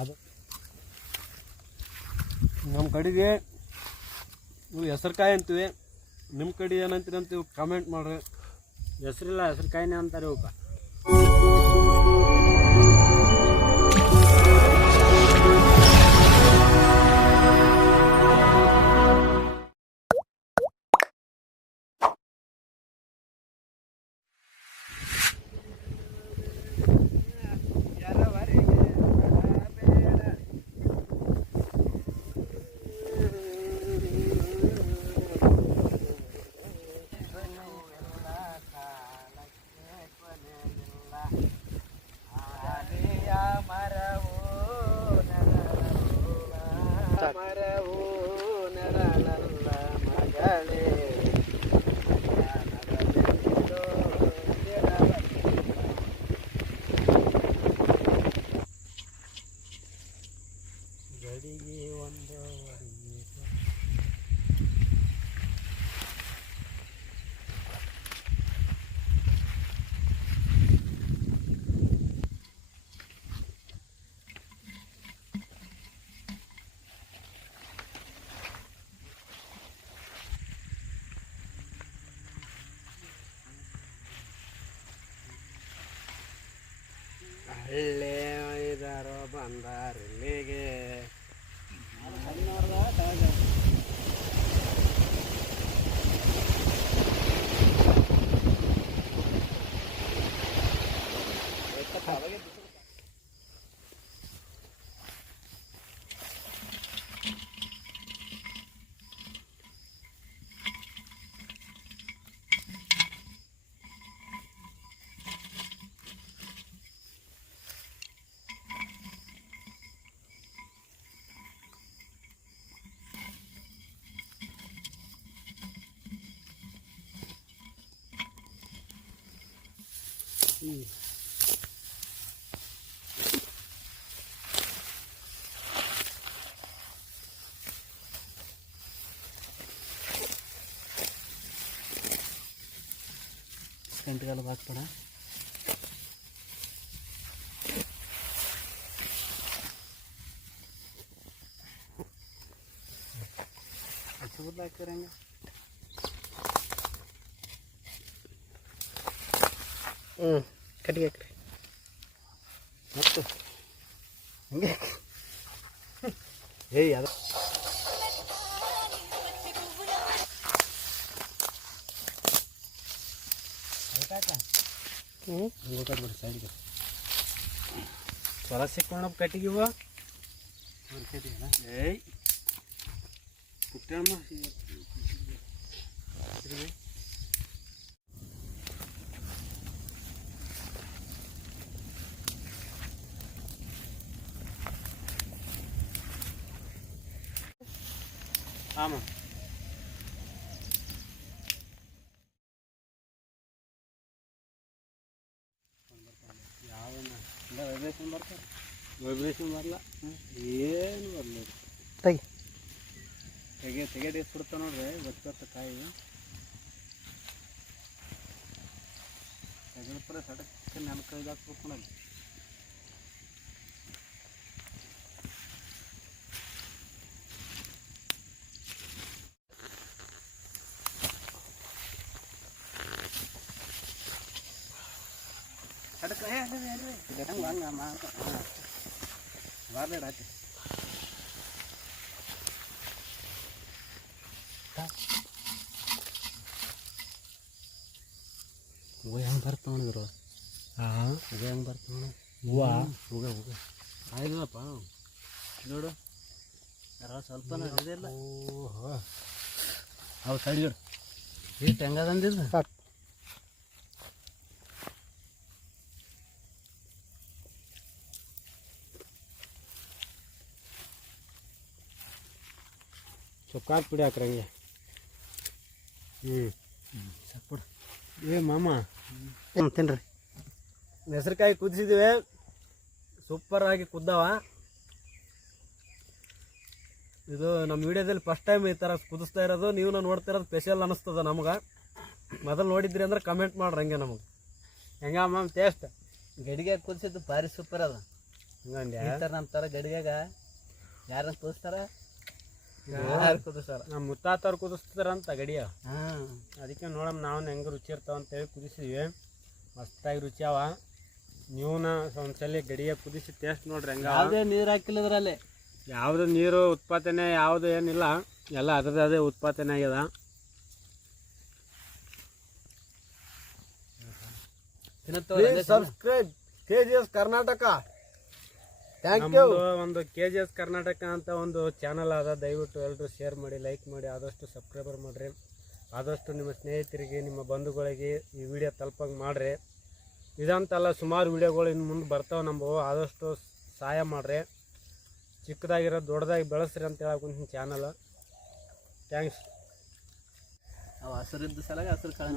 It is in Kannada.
ಅದು ನಮ್ಮ ಕಡೆಗೆ ಇವು ಹೆಸರುಕಾಯಿ ಅಂತೀವಿ. ನಿಮ್ಮ ಕಡೆ ಏನಂತೀರಿ ಅಂತೀವಿ ಕಾಮೆಂಟ್ ಮಾಡ್ರಿ. ಹೆಸರಿಲ್ಲ, ಹೆಸರುಕಾಯಿನೇ ಅಂತಾರೆ ಇವಕ್ಕೆ. ಹಳ್ಳಿ ಇದಾರೋ ಬಂದಾರ ಇಲ್ಲಿಗೆ. ಗಂಟೆಗಾಲ ಹಾಕ್ಬೇಡ. ಹಚ್ಚುಬುದ್ದ ಹಾಕ್ತಿರಂಗೆ ಕಟ್ಟಿಗೆ ಹಾಕ್ರಿ ಮತ್ತು ಹಂಗೆ ಏಯ್ ಅದು ಬಿಡಿ ಸೈಡ್ಗೆ ಹೊರ ಸಿಕ್ಕೊಂಡು ಕಟ್ಟಿಗೆವ ಏಯ್ ಪುಟ್ಟಮ್ಮ ಆಮ ವೈಬ್ರೇಷನ್ ಬರ್ತಾರೆ. ವೈಬ್ರೇಷನ್ ಬರಲ್ಲ, ಏನು ಬರಲ್ಲ. ತೆಗೆ ಸುಡ್ತಾ ನೋಡ್ರಿ, ಗೊತ್ತ ಕಾಯಿ ತೆಗೆದ ಪರ ಸಡಕ್ಕೆ ನೆಲಕ್ಕೆ ಇದಾಕ್ಬೇಕು ನೋಡಿ. ಬಾರ್ಬೇಡ ಆಯ್ತು. ಹೂವು ಹೆಂಗೆ ಬರ್ತಾವಣಿದ್ರು? ಹಾಂ, ಹೂವು ಹೆಂಗೆ ಬರ್ತಾವಣ? ಹೂವು ಹೂವು ಆಯ್ತಪ್ಪ ನೋಡು. ಯಾರ ಸ್ವಲ್ಪ ಇದೆಲ್ಲ ಅವು ಸೈಡ್ಗಳು ಎಷ್ಟು ಹೆಂಗದಂದಿದ್ದು. ಸ್ವಲ್ಪ ಕಾರ್ ಪುಡಿ ಹಾಕ್ರಿ ಹಂಗೆ. ಸ್ವಲ್ಪ ಏ ಮಾಮ ತಿನ್ರಿ. ಹೆಸರುಕಾಯಿ ಕುದಿಸಿದ್ವಿ, ಸೂಪರ್ ಆಗಿ ಕುದ್ದಾವ. ಇದು ನಮ್ಮ ವಿಡಿಯೋದಲ್ಲಿ ಫಸ್ಟ್ ಟೈಮ್ ಈ ಥರ ಕುದಿಸ್ತಾ ಇರೋದು, ನೀವು ನೋಡ್ತಾ ಇರೋದು ಸ್ಪೆಷಲ್ ಅನಿಸ್ತದ ನಮ್ಗೆ. ಮೊದಲು ನೋಡಿದ್ರಿ ಅಂದ್ರೆ ಕಮೆಂಟ್ ಮಾಡ್ರಿ ಹಂಗೆ ನಮಗೆ. ಹೆಂಗಮ್ಮ ಟೇಸ್ಟ್? ಗಡಿಗೆ ಕುದಿಸಿದ್ದು ಭಾರಿ ಸೂಪರ್ ಅದ. ಹಂಗಂದ್ಯಾ? ಈ ಥರ ನಮ್ಮ ಥರ ಗಡಿಗ್ಯಾಗ ಯಾರನ್ನ ಕುದಿಸ್ತಾರ? ಯಾರು ಕುದಿಸ್ತಾರ? ನಮ್ಮ ಮುತ್ತಾತವ್ರು ಕುದಿಸ್ತಾರಂತ ಗಡಿಯ. ಹಾಂ, ಅದಕ್ಕೆ ನೋಡಮ್ಮ ನಾವು ಹೆಂಗೆ ರುಚಿ ಇರ್ತಾವ ಅಂತೇಳಿ ಕುದಿಸಿದ್ವಿ. ಮಸ್ತಾಗಿ ರುಚಿ ಅವ. ನೀವು ಒಂದ್ಸಲ ಗಡಿಗೆ ಕುದಿಸಿ ಟೇಸ್ಟ್ ನೋಡ್ರಿ ಹೆಂಗ. ಯಾವುದೇ ನೀರು ಹಾಕಿಲ್ಲದ್ರಲ್ಲಿ, ಯಾವುದು ನೀರು ಉತ್ಪಾದನೆ ಯಾವುದು ಏನಿಲ್ಲ, ಎಲ್ಲ ಅದೇ ಉತ್ಪಾದನೆ ಆಗ್ಯದ. Subscribe KGS Karnataka. Thank you. ಒಂದು KGS ಕರ್ನಾಟಕ ಅಂತ ಒಂದು ಚಾನಲ್ ಅದ, ದಯವಿಟ್ಟು ಎಲ್ಲರೂ ಶೇರ್ ಮಾಡಿ, ಲೈಕ್ ಮಾಡಿ, ಆದಷ್ಟು ಸಬ್ಸ್ಕ್ರೈಬರ್ ಮಾಡಿರಿ. ಆದಷ್ಟು ನಿಮ್ಮ ಸ್ನೇಹಿತರಿಗೆ, ನಿಮ್ಮ ಬಂಧುಗಳಿಗೆ ಈ ವಿಡಿಯೋ ತಲುಪಂಗೆ ಮಾಡಿರಿ. ಇದಂತಲ್ಲ, ಸುಮಾರು ವಿಡಿಯೋಗಳು ಇನ್ನು ಮುಂದೆ ಬರ್ತಾವೆ ನಮ್ಮವು. ಆದಷ್ಟು ಸಹಾಯ ಮಾಡಿರಿ. ಚಿಕ್ಕದಾಗಿರೋ ದೊಡ್ಡದಾಗಿ ಬೆಳೆಸ್ರಿ ಅಂತ ಹೇಳಕ್ಕೆ ಚಾನಲ್. ಥ್ಯಾಂಕ್ಸ್. ಹಸಿರಿದ್ದ ಸಲಾಗ ಹಸಿರು ಕಾಳ